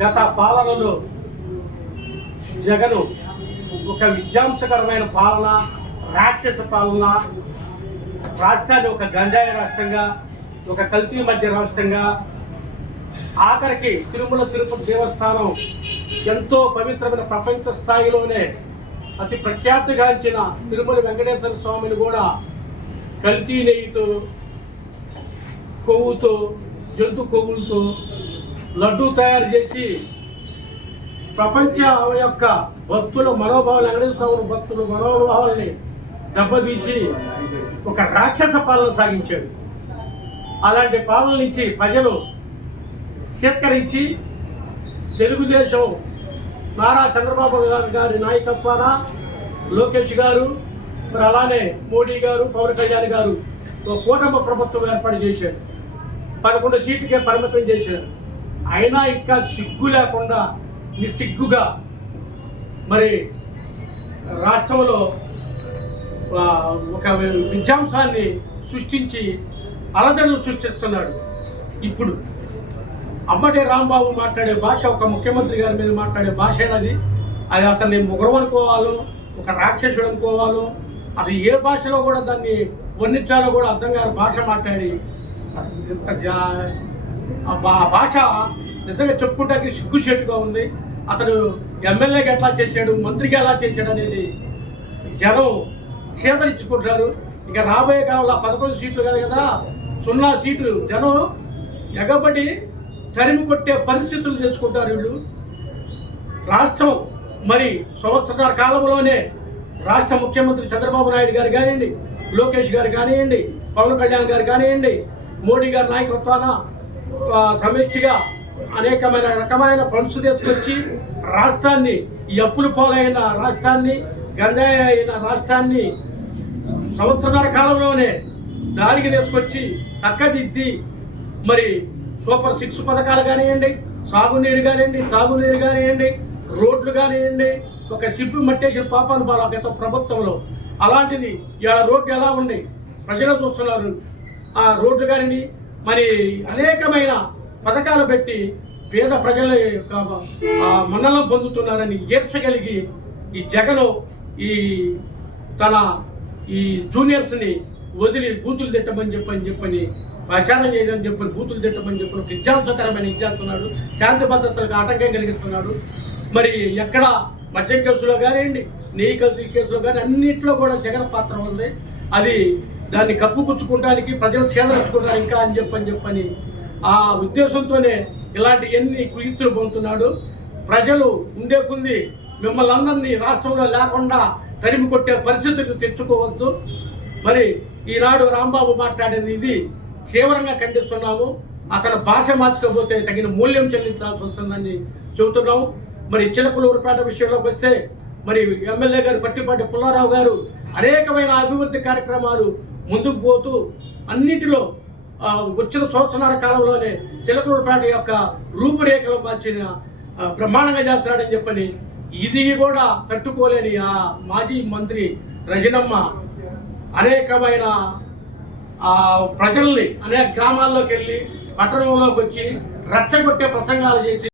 గత పాలనలో జగను ఒక విధ్వంసకరమైన పాలన రాక్షస పాలన రాష్ట్రాన్ని ఒక గంజాయి రాష్ట్రంగా ఒక కల్తీ మధ్య రాష్ట్రంగా ఆఖరికి తిరుమల తిరుపతి దేవస్థానం ఎంతో పవిత్రమైన ప్రపంచ స్థాయిలోనే అతి ప్రఖ్యాతిగాంచిన తిరుమల వెంకటేశ్వర స్వామిని కూడా కల్తీ నెయ్యితో కొవ్వుతో జంతు కొవ్వులతో లడ్డూ తయారు చేసి ప్రపంచ యొక్క భక్తుల మనోభావాలు వెంకటేశ్వర స్వామి భక్తుల మనోభావాల్ని దెబ్బతీసి ఒక రాక్షస పాలన సాగించాడు. అలాంటి పాలన నుంచి ప్రజలు సేకరించి తెలుగుదేశం నారా చంద్రబాబు గారు గారి నాయకత్వాన లోకేష్ గారు మరి అలానే మోడీ గారు పవన్ కళ్యాణ్ గారు ఒక కూటమి ప్రభుత్వం ఏర్పాటు చేశారు. పదకొండు సీట్లకే పరిమితం చేశారు. అయినా ఇంకా సిగ్గు లేకుండా నిస్సిగ్గుగా మరి రాష్ట్రంలో ఒక విధ్యాంసాన్ని సృష్టించి అలజడులు సృష్టిస్తున్నాడు. ఇప్పుడు అమ్మటే రాంబాబు మాట్లాడే భాష ఒక ముఖ్యమంత్రి గారి మీద మాట్లాడే భాష అది అది అతన్ని ముగ్గురం అనుకోవాలో ఒక రాక్షసుడు అనుకోవాలో అది ఏ భాషలో కూడా దాన్ని వర్ణించాలో కూడా అర్థం కాని భాష మాట్లాడి అసలు ఇంత జా ఆ భాష నిజంగా చెప్పుకుంటానికి సిగ్గుచేటుగా ఉంది. అతడు ఎమ్మెల్యేకి ఎట్లా చేశాడు మంత్రికి ఎలా చేశాడు అనేది జనం సేదరించుకుంటారు ఇక రాబోయే కాలంలో పదకొండు సీట్లు కాదు కదా సున్నా సీట్లు. జనం ఎగబడి తరిమి కొట్టే పరిస్థితులు తెచ్చుకుంటారు వీళ్ళు. రాష్ట్రం మరి సంవత్సరాల కాలంలోనే రాష్ట్ర ముఖ్యమంత్రి చంద్రబాబు నాయుడు గారు కానివ్వండి లోకేష్ గారు కానివ్వండి పవన్ కళ్యాణ్ గారు కానివ్వండి మోడీ గారి నాయకత్వాన సమీక్షగా అనేకమైన రకమైన ఫండ్స్ తీసుకొచ్చి రాష్ట్రాన్ని ఈ అప్పుల పాలైన రాష్ట్రాన్ని గంజాయి అయిన రాష్ట్రాన్ని సంవత్సరాల కాలంలోనే దారికి తీసుకొచ్చి చక్కదిద్ది మరి సూపర్ సిక్స్ పథకాలు కానివ్వండి సాగునీరు కానివ్వండి తాగునీరు కానివ్వండి రోడ్లు కానివ్వండి ఒక సిప్ మట్టేసిన పాపాలు బాల గత ప్రభుత్వంలో. అలాంటిది ఇలా రోడ్లు ఎలా ఉన్నాయి? ప్రజలు చూస్తున్నారు. ఆ రోడ్లు కానివ్వండి మరి అనేకమైన పథకాలు పెట్టి పేద ప్రజల యొక్క మన్నలం పొందుతున్నారని ఈర్చగలిగి ఈ జగను ఈ తన ఈ జూనియర్స్ని వదిలి బూతులు తిట్టమని చెప్పని చెప్పని ప్రచారం చేయడం చెప్పని బూతులు తిట్టమని చెప్పని ఒక ఇచ్చేస్తున్నాడు శాంతి భద్రతలకు ఆటంకం కలిగిస్తున్నాడు. మరి ఎక్కడ మద్యం కేసులో కానివ్వండి నెయ్యి కలిసి కేసులో కానీ అన్నింటిలో కూడా జగన్ పాత్ర ఉంది. అది దాన్ని కప్పుపుచ్చుకోవడానికి ప్రజలు సేదరించుకుంటారు ఇంకా అని చెప్పని చెప్పని ఆ ఉద్దేశంతోనే ఇలాంటి ఎన్ని కుయుక్తులు పొందుతున్నాడు. ప్రజలు ఉండే కొంది మిమ్మల్ని అందరినీ రాష్ట్రంలో లేకుండా తరిమి కొట్టే పరిస్థితికి తెచ్చుకోవద్దు. మరి ఈనాడు రాంబాబు మాట్లాడేది ఇది. తీవ్రంగా ఖండిస్తున్నాము. అతని భాష మార్చకపోతే తగిన మూల్యం చెల్లించాల్సి వస్తుందని చెబుతున్నాము. మరి చిలకలూరుపేట విషయంలోకి వస్తే మరి ఎమ్మెల్యే గారు పట్టిపాటి పుల్లారావు గారు అనేకమైన అభివృద్ధి కార్యక్రమాలు ముందుకు పోతూ అన్నిటిలో వచ్చిన సంవత్సరాల కాలంలోనే చిలకలూరుపేట యొక్క రూపురేఖలు మార్చిన బ్రహ్మాండంగా చేస్తున్నాడని చెప్పని ఇది కూడా తట్టుకోలేని ఆ మాజీ మంత్రి రజనమ్మ అనేకమైన ఆ ప్రజల్ని అనేక గ్రామాల్లోకి వెళ్ళి పట్టణంలోకి వచ్చి రచ్చగొట్టే ప్రసంగాలు చేసి